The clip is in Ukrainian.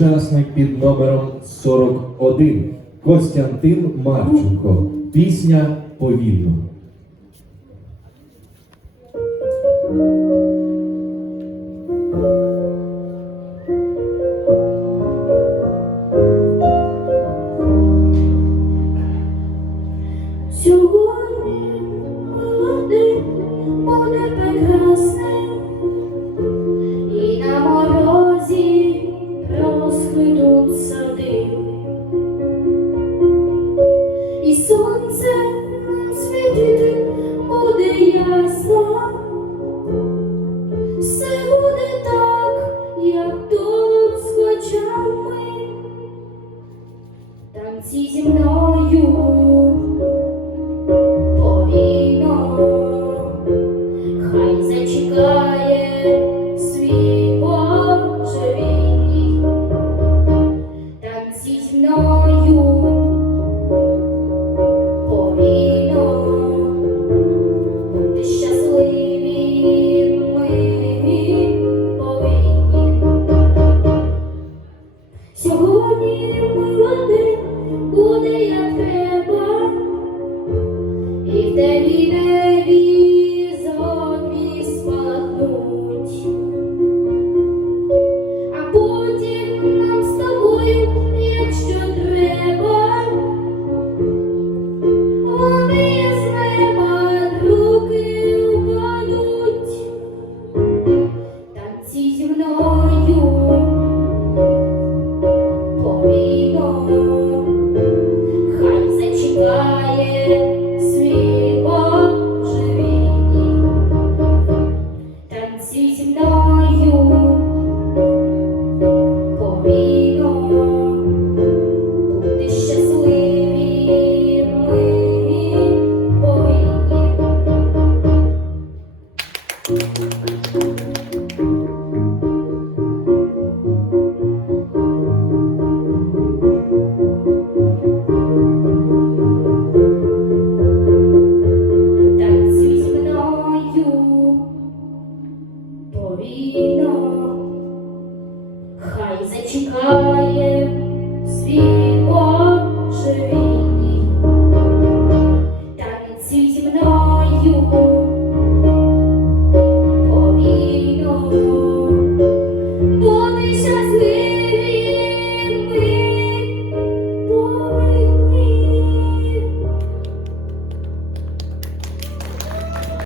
учасник під номером 41 Костянтин Марченко. Пісня повільно. Сьогодні молодий буде прекрасний, і на морозі розквітуть сади, і сонце світити буде ясно, все буде так, як тут з танці зі мною. Повільно, хай зачекає буде як треба. І в тебе небі Хай хай зачекає